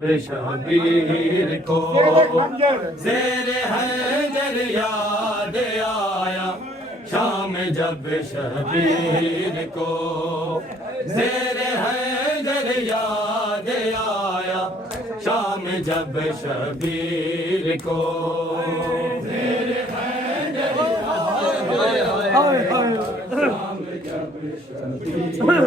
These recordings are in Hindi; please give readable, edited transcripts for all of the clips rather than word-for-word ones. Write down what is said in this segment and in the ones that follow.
शबीर को ज़ेर हैदर याद आया शाम जब शबीर को ज़ेर हैदर याद आया शाम जब शबीर को ज़ेर हैदर याद आया शाम जब शबीर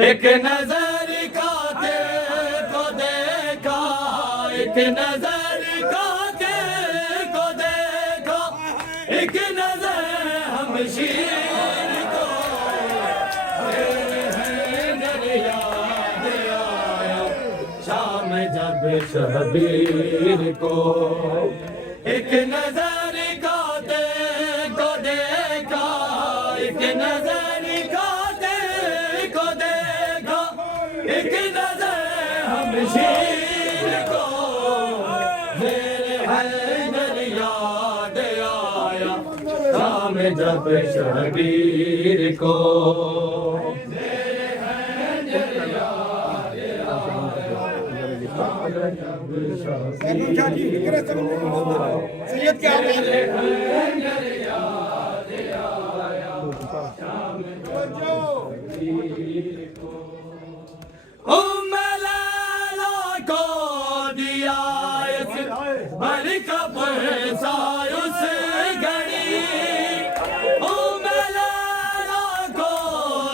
एक नजर का को देखा एक नजर का को देखा एक नजर हम शीर को याद आया शाम जब शबीर को एक नजर का को देखा एक नजर का को देखा एक नजर हम शीर को ज़ेर हैदर याद आया शाम जब शबीर को सैयद क्या को दिया का पैसा उस घड़ी को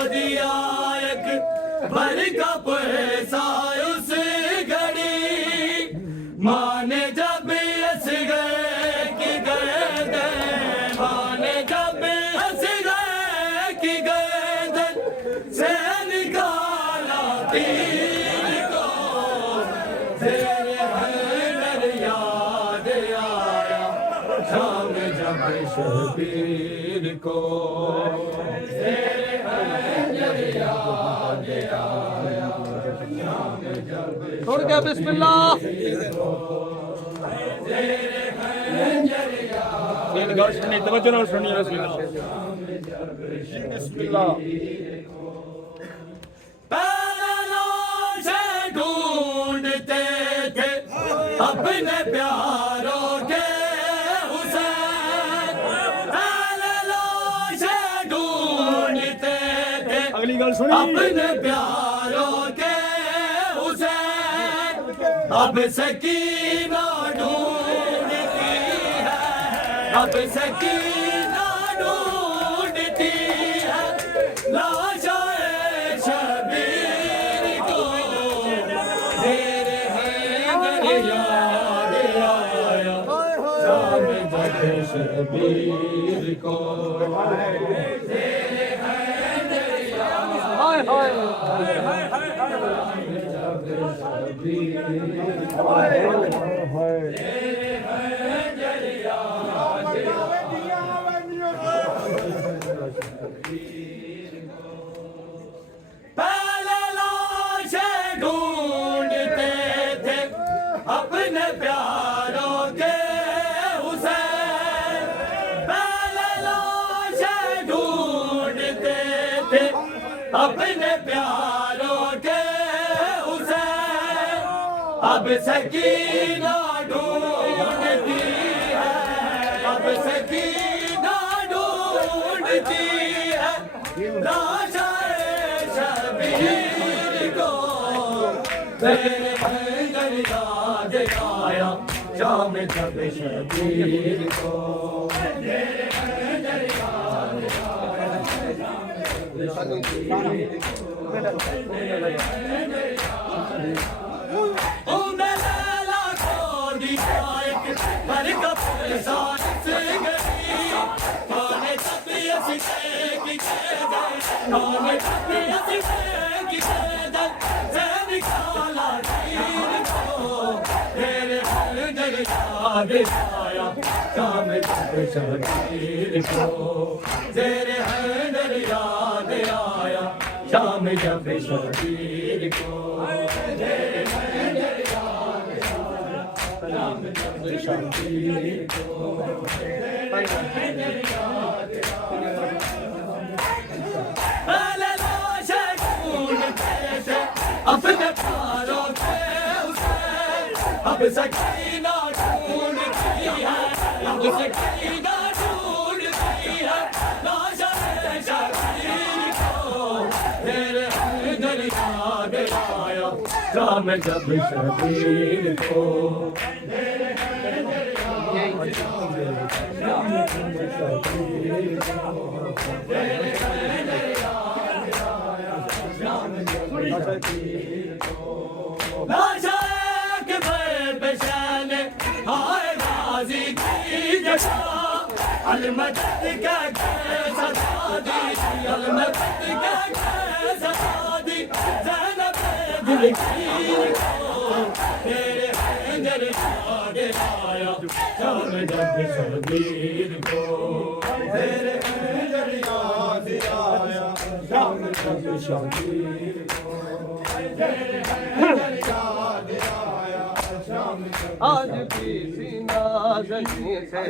दिया का पैसा उस घड़ी माने जब हंस गए कि गए माने जब हंस गए कि गए से निकाला तीर को ज़ेर हैदर याद आया शाम जब शबीर को ज़ेर हैदर याद आया शाम जब छोड़ गया बिस्मिल्लाह तवज्जो ना सुनिए बिस्मिल्लाह से ढूंढते थे अपने प्यारों के हुसैन से ढूंढते थे अगली गल सुनी अपने प्यारों के हुसैन अब सकीना ढूंढती है अब सकीना ढूंढती है लाशाए शबीर को ज़ेर हैदर याद आया शाम जब शबीर को ज़ेर हैदर याद पहले लाशें ढूंढते थे अपने प्यारों के हुसैन पहले लाशें ढूंढते थे अपने प्यारों के हुसैन अब सकीना ढूंढती है अब सकीना ढूंढती है लाशाए शबीर को ज़ेर हैदर याद आया शाम जब शबीर को ज़ेर हैदर याद आया शाम जब शबीर को शाम जब शबीर को ज़ेर हैदर याद आया शाम जब शबीर को ज़ेर हैदर याद आया अपने प्यारों के उसे अब सकीना ढूंढती है, अब सकीना ढूंढती है लाशा शकीर को। तेरे अंदर याद आया शाम जब शकीर को। लाशा के बेशैन हाय गाजी की जशा अलमदद का कैसा दादी, अलमदद का कैसा दादी ज़ैनब दिल की को। तेरे अंदर याद आया शाम जब शबीर को। तेरे अंदर याद आया शाम जब शबीर को। तेरे अंदर याद आया शाम जब आज भी सीना जमीन से